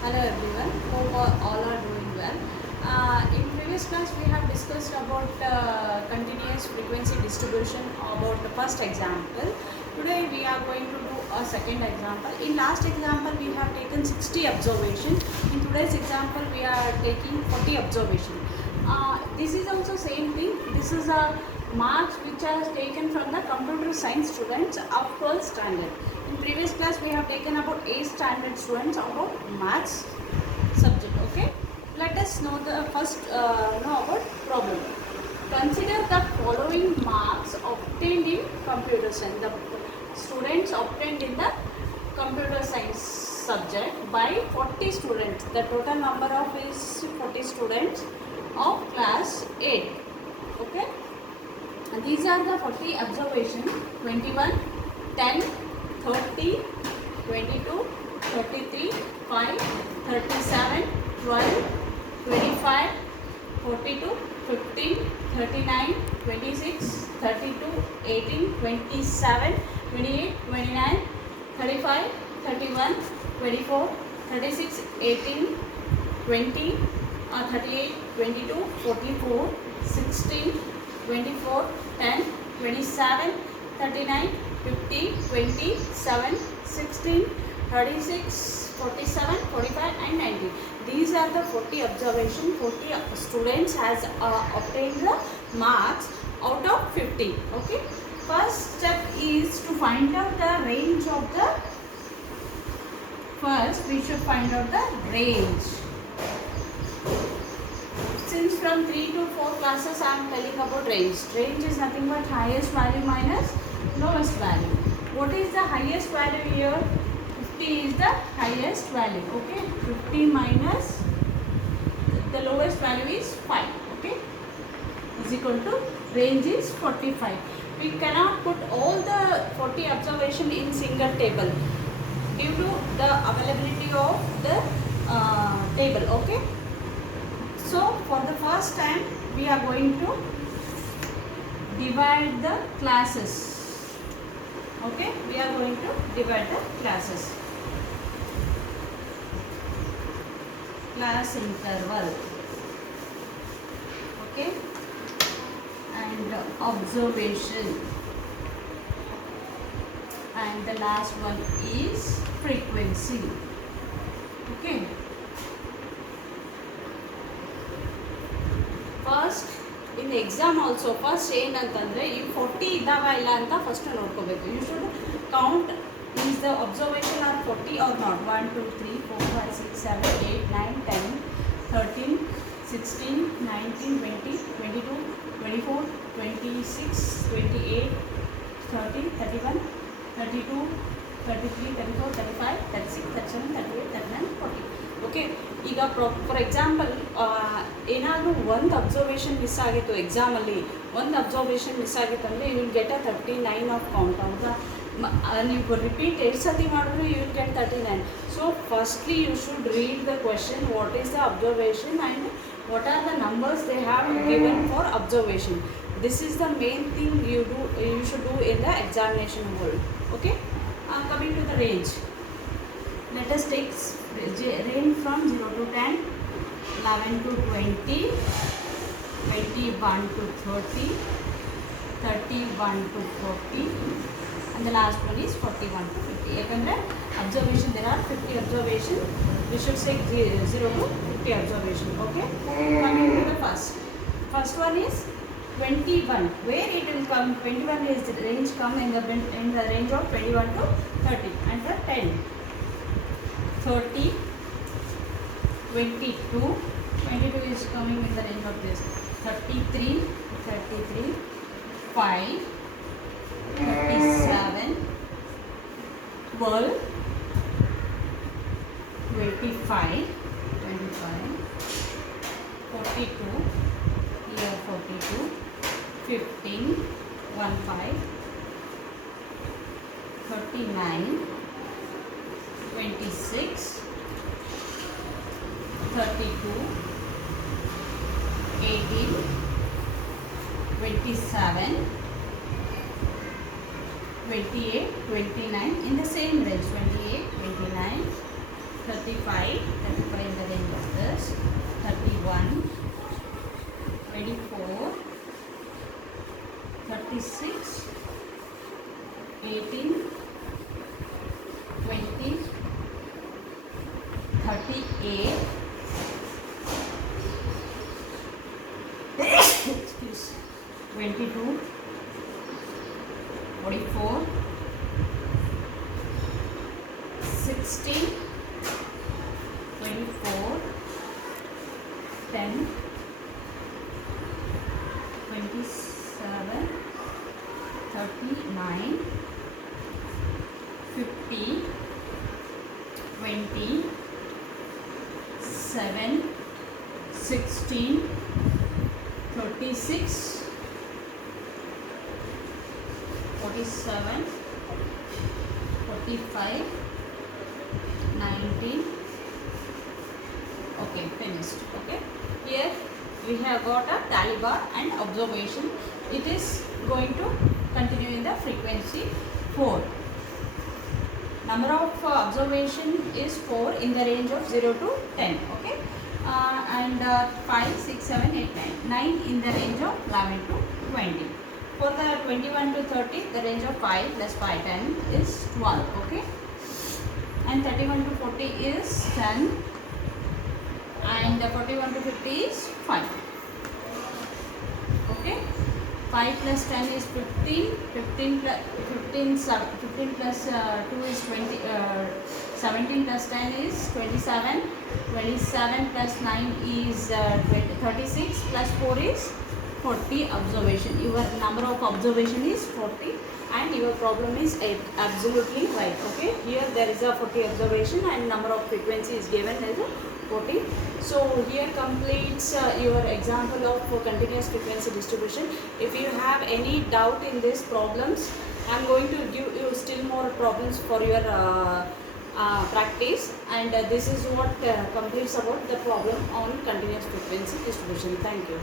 Hello everyone, hope all are doing well. In previous class we have discussed about continuous frequency distribution about the first example. Today we are going to do a second example. In last example we have taken 60 observation. In today's example we are taking 40 observation. This is also same thing. This is a marks which are taken from the computer science students of 12th standard. In previous class we have taken about 8th standard students about maths subject. Okay, let us know the first know about problem. Consider the following marks obtained in computer science. The students obtained in the computer science subject by 40 students. The total number of is 40 students of class 8. Okay, and these are the 40 observation: 21, 10, 30, 22, 33, 5, 37, 12, 25, 42, 15, 39, 26, 32, 18, 27, 28, 29, 35, 31, 24, 36, 18, 20, 38, 22, 44, 16, 24, 10, 27, 39, 50, 27, 16, 36, 47, 45 and 90. These are the 40 observation. 40 students has obtained the marks out of 50. Okay. First step is to find out the range of the. First we should find out the range. Since from 3 to 4 classes I am telling about range. Range is nothing but highest value minus lowest value. What is the highest value here? 50 is the highest value. Okay, 50 minus the lowest value is 5. Okay, is equal to range is 45. We cannot put all the 40 observation in single table due to the availability of the table. Okay, so for the first time we are going to divide the classes. Okay, we are going to divide the classes. Class interval. Okay, and observation. And the last one is frequency. Okay. First in exam also first ಏನಂತಂದರೆ ಈ 40 ಇದ್ದಾವ ಇಲ್ಲ ಅಂತ first ನೋಡ್ಕೋಬೇಕು. You should count is the observation are 40 or not. 1 2 3 4 5 6 7 8 9 10 13 16 19 20 22 24 26 28 30 31 32 33 34 35 36 37 38 39 40. Okay, ಈಗ for example ಏನಾದರೂ ಒಂದು observation miss ಆಗಿತ್ತು ಎಕ್ಸಾಮಲ್ಲಿ, ಒಂದು ಅಬ್ಸರ್ವೇಷನ್ ಮಿಸ್ ಆಗಿತ್ತು ಅಂದರೆ you will get 39 of count. ಹೌದಾ? ನೀವು ರಿಪೀಟ್ ಎಷ್ಟು ಸತಿ ಮಾಡಿದ್ರು you will get 39. So firstly you should read the question, what is the observation and what are the numbers they have given for observation. This is the main thing you should do in the examination hall. Okay, coming to the range, let us take range from 0 to 10, 11 to 20, 21 to 30, 31 to 40, and the last one is 41 to 50. ಯಾಕಂದರೆ observation, there are 50 observation, we should take 0 to 50 observation. Okay, coming to the first one is 21. Where it will come? 21 is the range come in the range of 21 to 30, and the 10, 30, 22, 22 is coming in the range of this 33, 33, 5, 37, 12, 25, 25, 42, here 42, 15, 15, 39, 26, 32, 18, 27, 28, 29 in the same range, 28, 29, 35 in the range of this, 31, 24, 36, 18, 20, 38, excuse, 22, 44, 16, 24, 10, 27, 39, 50, 20, 7, 16, 36, 47, 45, 19. Okay, finished. Okay, here we have got a tally bar and observation. It is going to continue in the frequency 4. Number of observation is 4 in the range of 0 to 10. Okay, and 5, 6, 7, 8, 9. 9 in the range of 11 to 20. For the 21 to 30, the range of 5 plus 5, 10 is 12. Okay, and 31 to 40 is 10, and 41 to 50 is 5. Okay, 5 plus 10 is 15, 15 plus 2 is 20, 17 plus 10 is 27, 27 plus 9 is 36, plus 4 is 40 observation. Your number of observation is 40 and your problem is absolutely right. Okay, here there is a 40 observation and number of frequency is given as a 40. So here completes your example of continuous frequency distribution. If you have any doubt in these problems, I am going to give you still more problems for your practice, and this is what completes about the problem on continuous frequency distribution. Thank you.